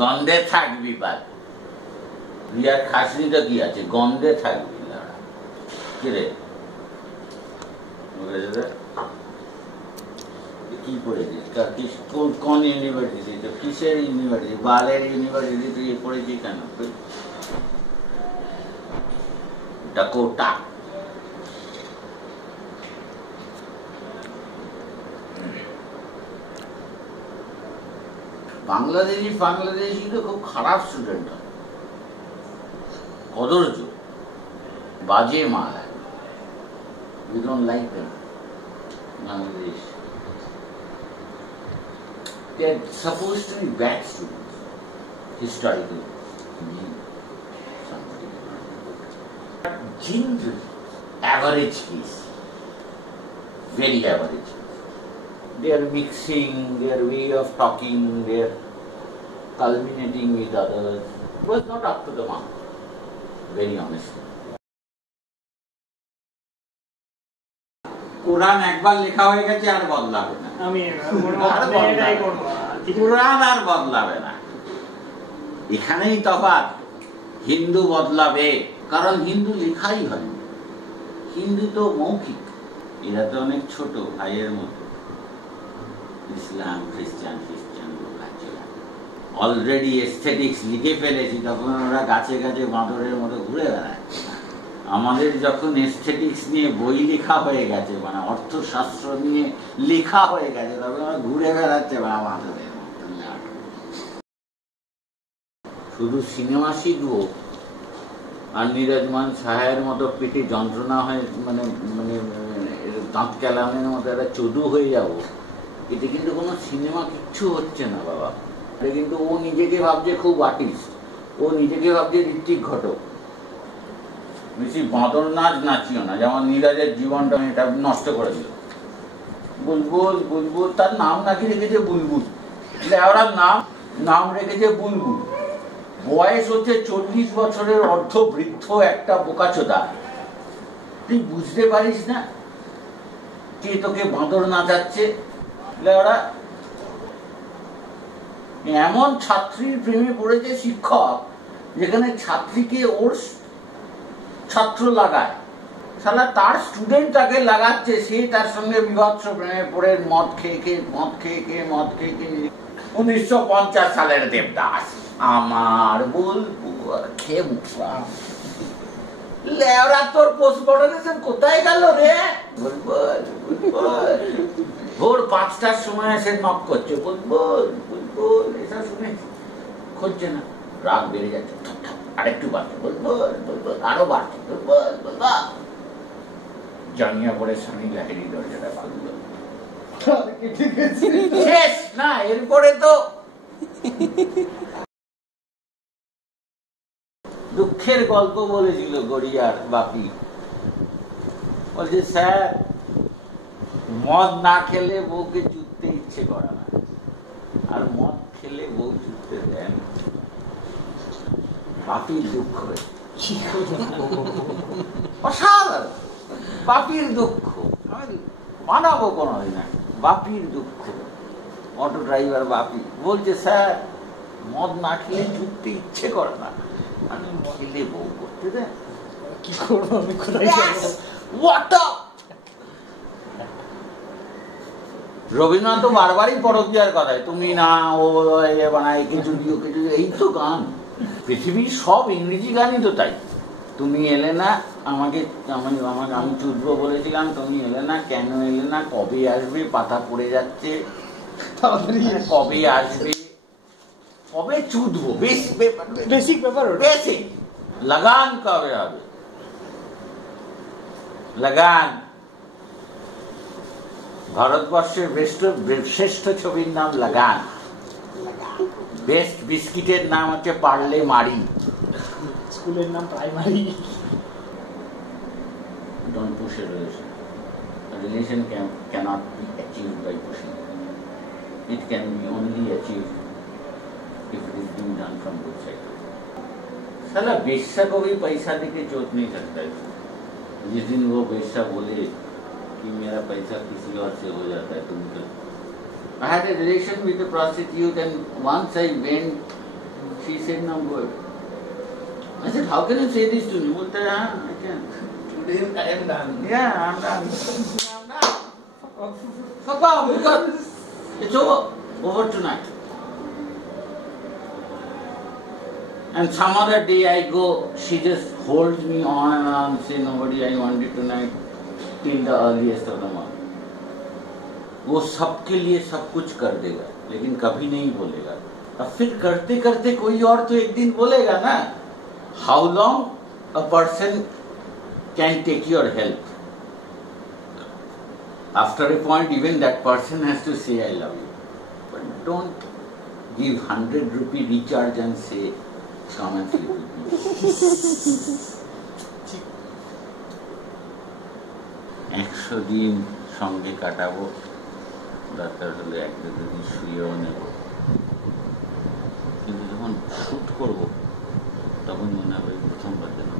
গন্ধে থাকবি বাদ রিয়ার খাসনিটা কি আছে গন্ধে থাকবি কিরে কি পড়েছিস কোন ইউনিভার্সিটি কিসের ইউনিভার্সিটি বালের ইউনিভার্সিটি তুই পড়েছিস কেন ডাকোটা বাংলাদেশি তো খুব খারাপ স্টুডেন্ট হয় কদর্য বাজে মাল we don't like them Bangladesh they are supposed to be bad students historically somebody but generally average case very average their mixing their way of talking their culminating with others was not up to the mark very honestly কোরআন একবার লেখা হয়ে গেছে আর বদলাবে না কোরআন আর বদলাবে না এখানেই তফাৎ হিন্দু বদলাবে কারণ হিন্দু লেখাই হয় হিন্দু তো মৌখিক এরা তো অনেক ছোট ভাইয়ের মতো ইসলাম খ্রিস্টান লোক আছে অলরেডি এস্থেটিক্স লিখে ফেলেছি তখন ওরা গাছে গাছে বাঁদরের মতো ঘুরে বেড়ায় আমাদের যখন এস্থেটিক্স নিয়ে বই লেখা হয়ে গেছে মানে অর্থশাস্ত্র নিয়ে লেখা হয়ে গেছে তখন আমরা ঘুরে বেড়াচ্ছে বাঁদরের মতো শুধু সিনেমা শিখবো আর নিরজমান সাহায়ের মতো পেটে যন্ত্রণা হয় মানে মানে দাঁত ক্যালামের মতো একটা চদু হয়ে যাবো এতে কিন্তু কোনো সিনেমা কিচ্ছু হচ্ছে না বাবা কিন্তু ও নিজেকে ভাবছে খুব আর্টিস্ট ও নিজেকে ভাবছে ঋত্বিক ঘটক বেশি বাঁদর নাচ নাচিও না যেমন নীরজের জীবনটা এটা নষ্ট করে দিল বুলবুল বুলবুল তার নাম নাকি রেখেছে বুলবুল ওরা নাম রেখেছে বুলবুল বয়স হচ্ছে 40 বছরের অর্ধবৃদ্ধ একটা বোকাচোদা তুই বুঝতে পারিস না কে তোকে বাঁদর নাচাচ্ছে ওরা এমন ছাত্রীর প্রেমে পড়েছে শিক্ষক যেখানে ছাত্রীকে ওর ছাত্র লাগায় শালা তার স্টুডেন্ট তাকে লাগাচ্ছে সে তার সঙ্গে বিভৎস প্রেমে পড়ে মদ খেয়ে 1950 সালের দেবদাস আমার বুলবুল খেয়ে মুখলাম লেওরা তোর পোস্টমডার্নিজম কোথায় গেল রে ভোর 5টার সময় এসে নক করছে বুলবুল বুলবুল এসব শুনেছি খুঁজছে না রাগ বেড়ে যাচ্ছে আরেকটু বাড়ছে বুলবুল বুলবুল আরো বাড়ছে বুলবুল বুলবুল জানিয়া পড়ে স্বামী লাহেরি দরজাটা খুলল শেষ না এরপরে তো দুঃখের গল্প বলেছিল গড়িয়ার বাপি বলছে স্যার মদ না খেলে বউকে চুদতে ইচ্ছে করে না আর মদ খেলে বউ চুদতে দেন বাপির দুঃখ অসাধারণ বাপির দুঃখ আমি বানাবো কোনোদিন না বাপির দুঃখ অটো ড্রাইভার বাপি বলছে স্যার মদ না খেলে চুদতে ইচ্ছে করে না আমি খেলে বউ করতে দেন কি করবো আমি রবীন্দ্রনাথ তো বারবারই পরকিয়ার কথায় তুমি না ও বানাই কিছু দিও কিছু এই তো গান পৃথিবীর সব ইংরেজি গানই তো তাই তুমি এলে না আমাকে আমি চুদবো বলেছিলাম তুমি এলে না কেন এলে না কবে আসবে পাতা পড়ে যাচ্ছে কবে আসবে কবে চুদবো বেসিক ব্যাপার বেসিক লাগান কবে হবে লাগান ভারতবর্ষের শ্রেষ্ঠ ছবির নাম লাগান বেস্ট বিস্কিটের নাম হচ্ছে পার্লে মারি স্কুলের নাম primary don't push a relation relation cannot be achieved by pushing it can be only achieved if it is being done from both sides साला बेश्या को भी पैसा देके चोट नहीं सकता है जिस दिन वो बेश्या बोले कि मेरा पैसा किसी और से हो जाता है तुम I had a relation with a prostitute and once I went She said, no, go away. I said, how can you say this to me? बोलता है, हाँ, I can. Today I am done. Yeah, I'm done. I'm done. Fuck off, because it's over tonight. And some other day I go, she just holds me on and on, say, nobody, I want you tonight, till the earliest of the morning. वो सबके लिए सब कुछ कर देगा, लेकिन कभी नहीं बोलेगा. अब फिर करते करते कोई और तो एक दिन बोलेगा ना. How long a person can take your help? After a point, even that person has to say, I love you. But don't give 100 rupee recharge and say, come and sleep with me. একশো দিন সঙ্গে কাটাবো, দরকার হলে এক দুদিন শুয়েও নেব, কিন্তু যখন শুট করবো তখন মনে হবে প্রথমবার যেন